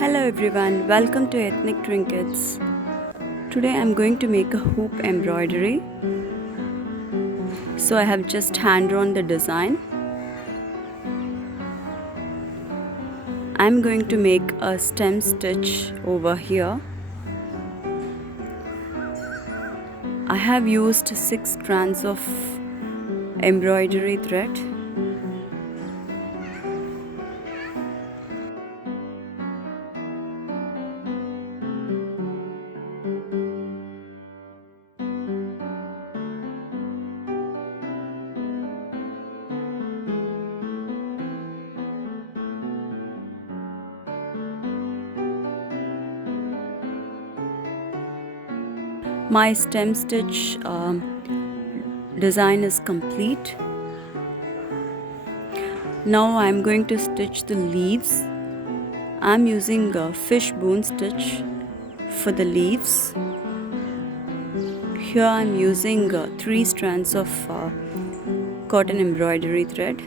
Hello everyone, welcome to Ethnic Trinkets. Today I'm going to make a hoop embroidery. So I have just hand drawn the design. I'm going to make a stem stitch over here. I have used 6 strands of embroidery thread. My stem stitch design is complete. Now I'm going to stitch the leaves. I'm using a fishbone stitch for the leaves. Here I'm using 3 strands of cotton embroidery thread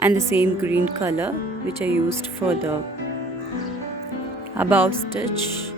and the same green color which I used for the above stitch.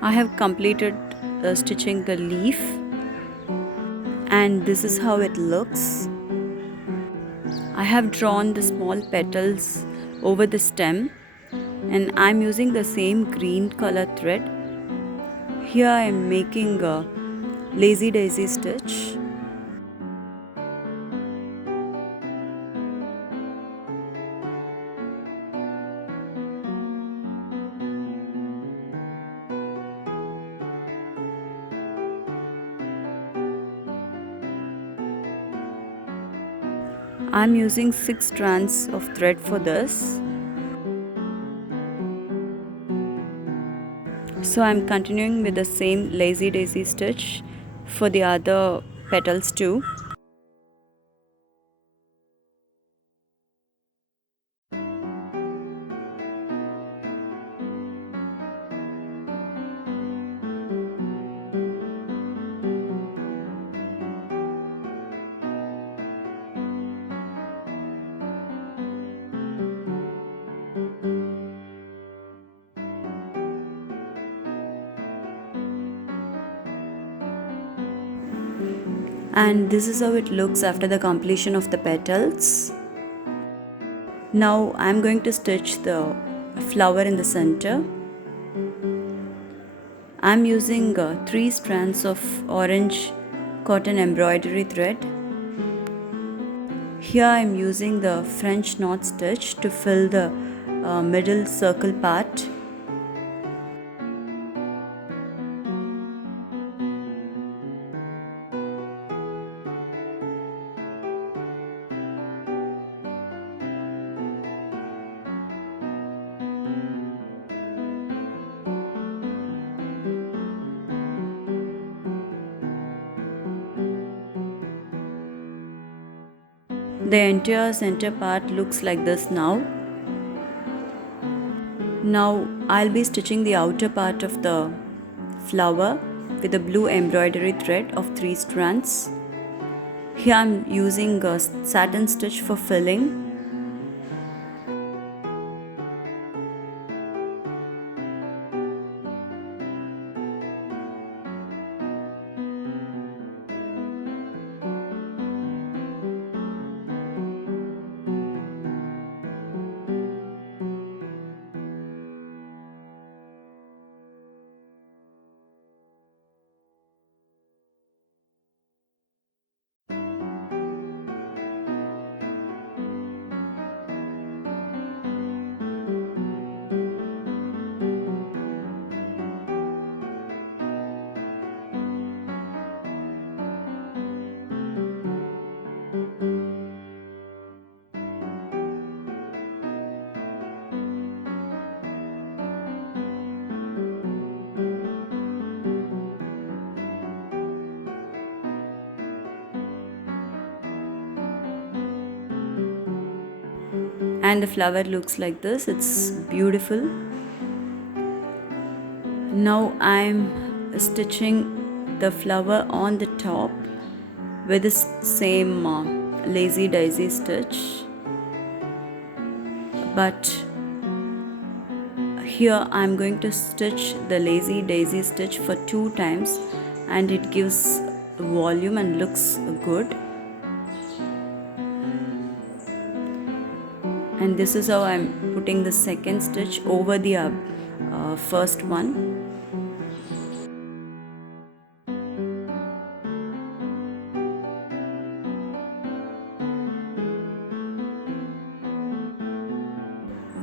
I have completed stitching the leaf and this is how it looks. I have drawn the small petals over the stem and I'm using the same green color thread. Here I am making a lazy daisy stitch. I'm using 6 strands of thread for this. So I'm continuing with the same lazy daisy stitch for the other petals too. And this is how it looks after the completion of the petals. Now I'm going to stitch the flower in the center. I'm using 3 strands of orange cotton embroidery thread. Here I'm using the French knot stitch to fill the middle circle part. The entire center part looks like this now. Now I'll be stitching the outer part of the flower with a blue embroidery thread of 3 strands. Here I'm using a satin stitch for filling. And the flower looks like this. It's beautiful. Now I'm stitching the flower on the top with the same lazy daisy stitch, but here I'm going to stitch the lazy daisy stitch for 2 times, and it gives volume and looks good. And this is how I'm putting the second stitch over the first one.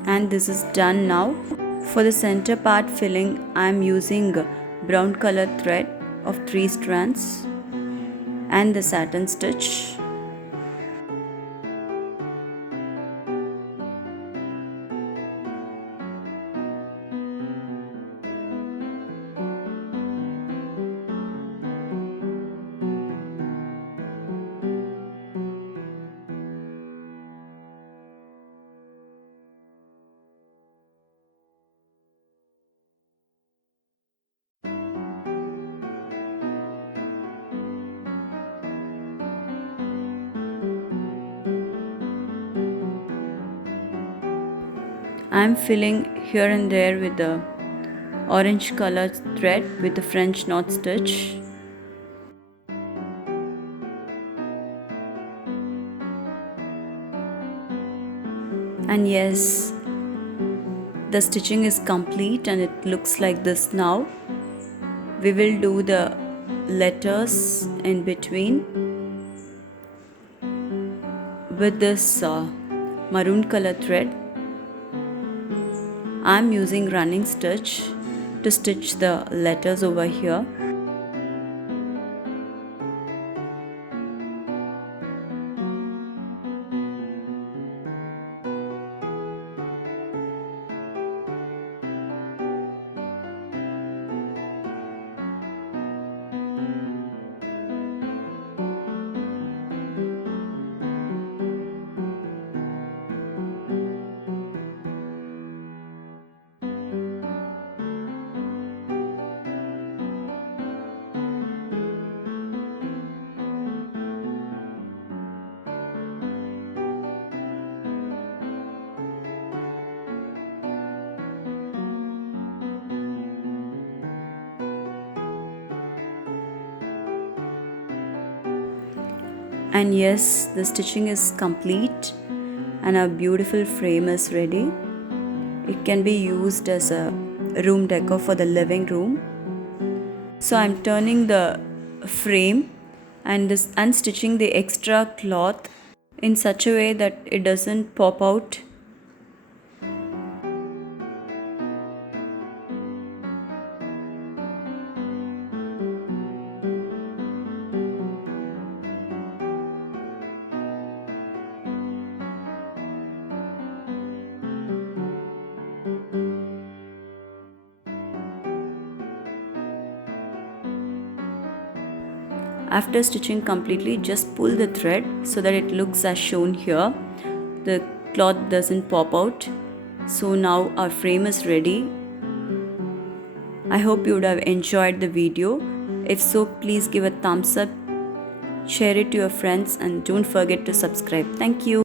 And this is done now. For the center part filling, I am using brown color thread of 3 strands and the satin stitch. I am filling here and there with the orange color thread with the French knot stitch. And yes, the stitching is complete and it looks like this now. We will do the letters in between with this maroon color thread. I am using running stitch to stitch the letters over here. And yes, the stitching is complete and our beautiful frame is ready. It can be used as a room decor for the living room. So I'm turning the frame and unstitching the extra cloth in such a way that it doesn't pop out. After stitching completely, just pull the thread so that it looks as shown here. The cloth doesn't pop out. So now our frame is ready. I hope you would have enjoyed the video. If so, please give a thumbs up, share it to your friends, and don't forget to subscribe. Thank you.